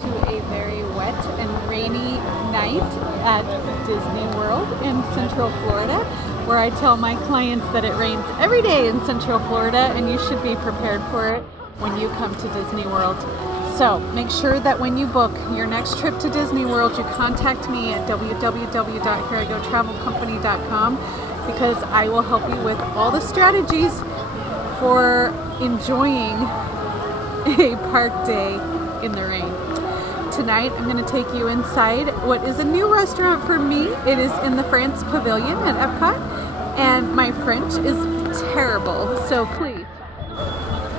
To a very wet and rainy night at Disney World in Central Florida, where I tell my clients that it rains every day in Central Florida and you should be prepared for it when you come to Disney World. So make sure that when you book your next trip to Disney World, you contact me at www.hereigotravelcompany.com because I will help you with all the strategies for enjoying a park day in the rain. Tonight I'm going to take you inside what is a new restaurant for me. It is in the France Pavilion at Epcot, and my French is terrible, so please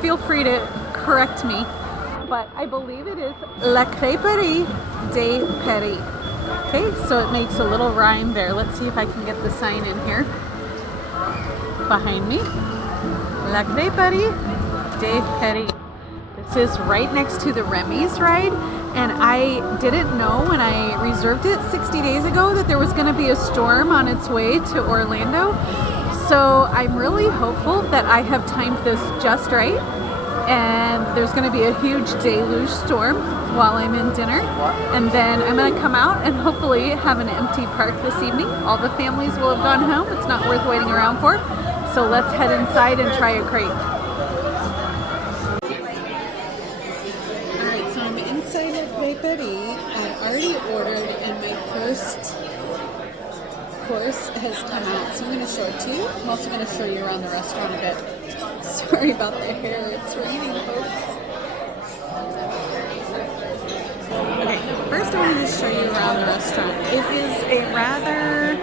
feel free to correct me, but I believe it is La Creperie de Paris. Okay, so it makes a little rhyme there. Let's see if I can get the sign in here behind me. La Creperie de Paris. This is right next to the Remy's ride, and I didn't know when I reserved it 60 days ago that there was going to be a storm on its way to Orlando. So I'm really hopeful that I have timed this just right, and there's going to be a huge deluge storm while I'm in dinner, and then I'm going to come out and hopefully have an empty park this evening. All the families will have gone home. It's not worth waiting around for. So let's head inside and try a crepe. Creperie, I already ordered and my first course has come out, so I'm going to show it to you. I'm also going to show you around the restaurant a bit. Sorry about the hair, it's raining, folks. Okay, first I want to just show you around the restaurant. It is a rather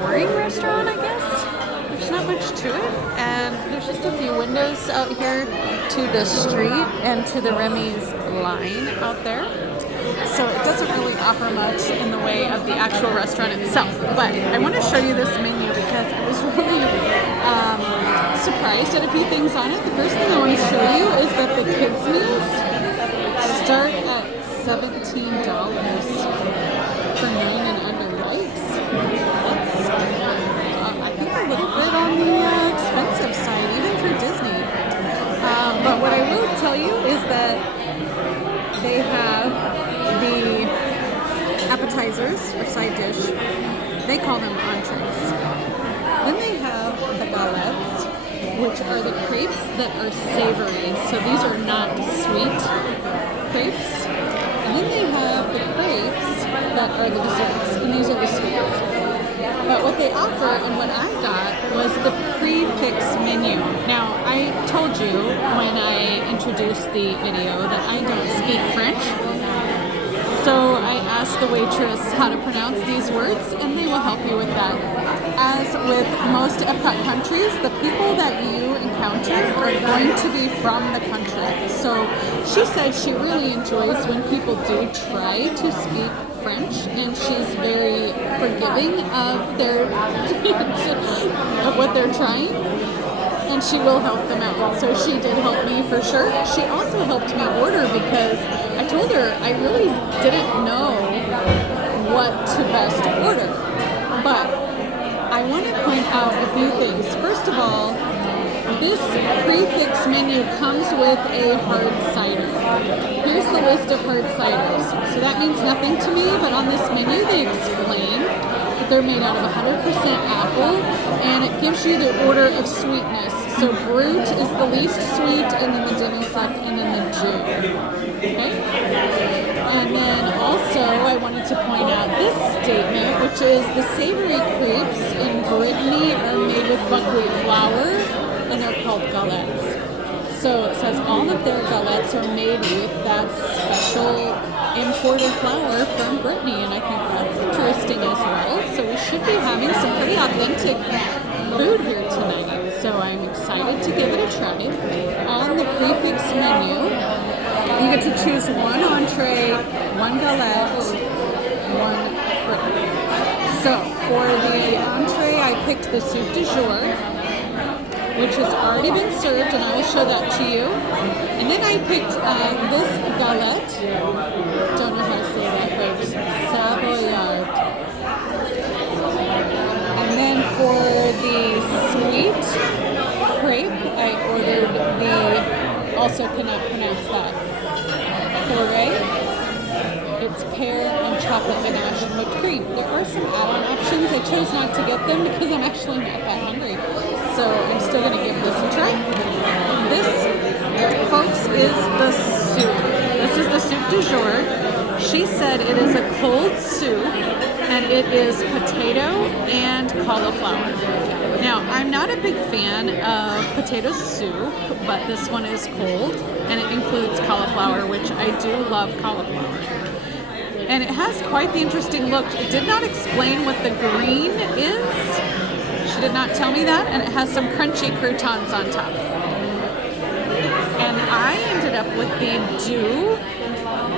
boring restaurant, I guess. There's not much to it, and there's just a few windows out here to the street and to the Remy's line out there. So it doesn't really offer much in the way of the actual restaurant itself. But I want to show you this menu because I was really surprised at a few things on it. The first thing I want to show you is that the kids' meals start at $17 for 9 and under. Yikes. That's I think a little bit on the expensive side, even for Disney. But what I will tell you is that they have the appetizers or side dish. They call them entrees. Then they have the galettes, which are the crepes that are savory. So these are not sweet crepes. And then they have the crepes that are the desserts, and these are the sweets. But what they offer and what I got was the prefix menu. Now, I told you when I introduced the video that I don't speak French. So I asked the waitress how to pronounce these words, and they will help you with that. As with most Epcot countries, the people that you encounter are going to be from the country. So she said she really enjoys when people do try to speak French, and she's very forgiving of their of what they're trying, and she will help them out. So she did help me for sure. She also helped me order because I told her I really didn't know what to best order. But I want to point out a few things. First of all, this prefix menu comes with a hard cider. Here's the list of hard ciders. So that means nothing to me, but on this menu they explain that they're made out of 100% apple, and it gives you the order of sweetness. So Brut is the least sweet, and then the demi-sec, and then the Jus. Okay? And then also I wanted to point out this statement, which is the savory crepes in Brittany are made with buckwheat flour, and they're called galettes. So it says all of their galettes are made with that special imported flour from Brittany, and I think that's interesting as well. So we should be having some pretty authentic food here tonight. So I'm excited to give it a try. On the prefix menu, you get to choose one entree, one galette, one Brittany. So for the entree, I picked the soup du jour, which has already been served, and I will show that to you. And then I picked this galette. Don't know how to say that, folks. Savoyard. And then for the sweet crepe, I ordered the, also cannot pronounce that, Poire. It's pear and chocolate ganache and whipped cream. There are some add-on options. I chose not to get them because I'm actually not that hungry. So I'm still going to give this a try. This, folks, is the soup. This is the soup du jour. She said it is a cold soup and it is potato and cauliflower. Now, I'm not a big fan of potato soup, but this one is cold and it includes cauliflower, which I do love cauliflower. And it has quite the interesting look. It did not explain what the green is. She did not tell me that. And it has some crunchy croutons on top. And I ended up with the Dew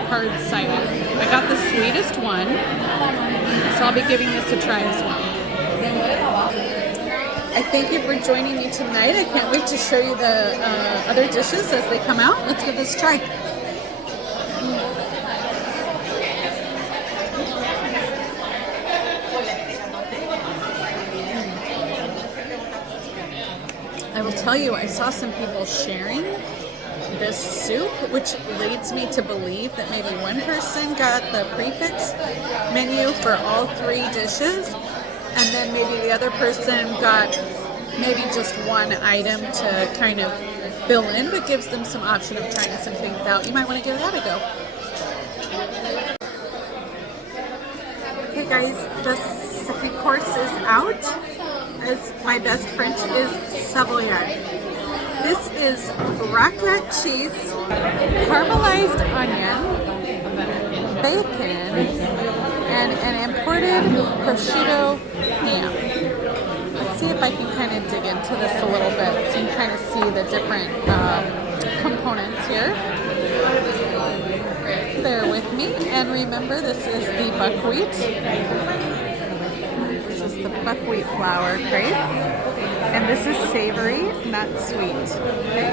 hard cider. I got the sweetest one. So I'll be giving this a try as well. I thank you for joining me tonight. I can't wait to show you the other dishes as they come out. Let's give this a try. I will tell you, I saw some people sharing this soup, which leads me to believe that maybe one person got the prefix menu for all 3 dishes, and then maybe the other person got maybe just one item to kind of fill in, but gives them some option of trying some things out. You might want to give that a go. Okay guys, the second course is out. As my best French is Savoyard. This is raclette cheese, caramelized onion, bacon, and an imported prosciutto ham. Let's see if I can kind of dig into this a little bit so you can kind of see the different components here. Bear with me, and remember this is the buckwheat. The buckwheat flour crepe, and this is savory, not sweet. Okay.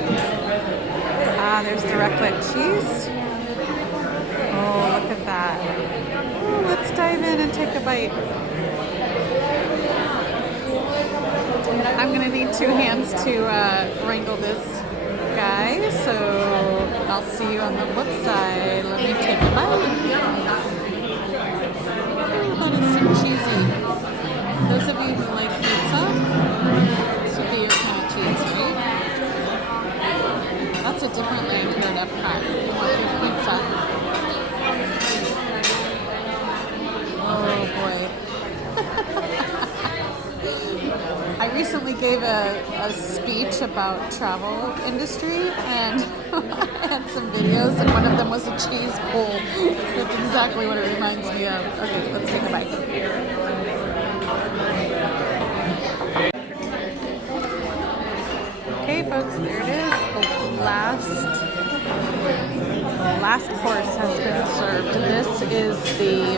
There's the raclette cheese. Oh, look at that. Ooh, let's dive in and take a bite. I'm gonna need 2 hands to wrangle this guy, so I'll see you on the flip side. Let me take a bite. Oh, that is so cheesy. Those of you who like pizza, this would be your kind of cheese, right? That's a different land here at Epcot. You want your pizza. Oh boy. I recently gave a speech about travel industry, and I had some videos, and one of them was a cheese bowl. That's exactly what it reminds me of. Okay, let's take a bite. Okay folks, there it is. The last course has been served. This is the,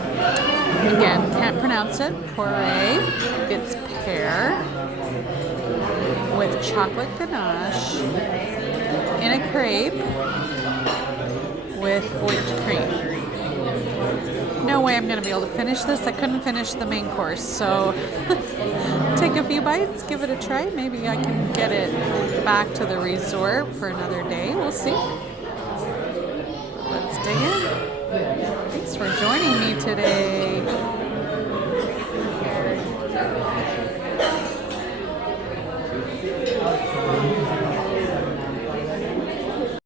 again, can't pronounce it, Poire. It's pear with chocolate ganache in a crepe with whipped cream. No way I'm going to be able to finish this. I couldn't finish the main course, so take a few bites, give it a try. Maybe I can get it back to the resort for another day. We'll see. Let's dig in. Thanks for joining me today.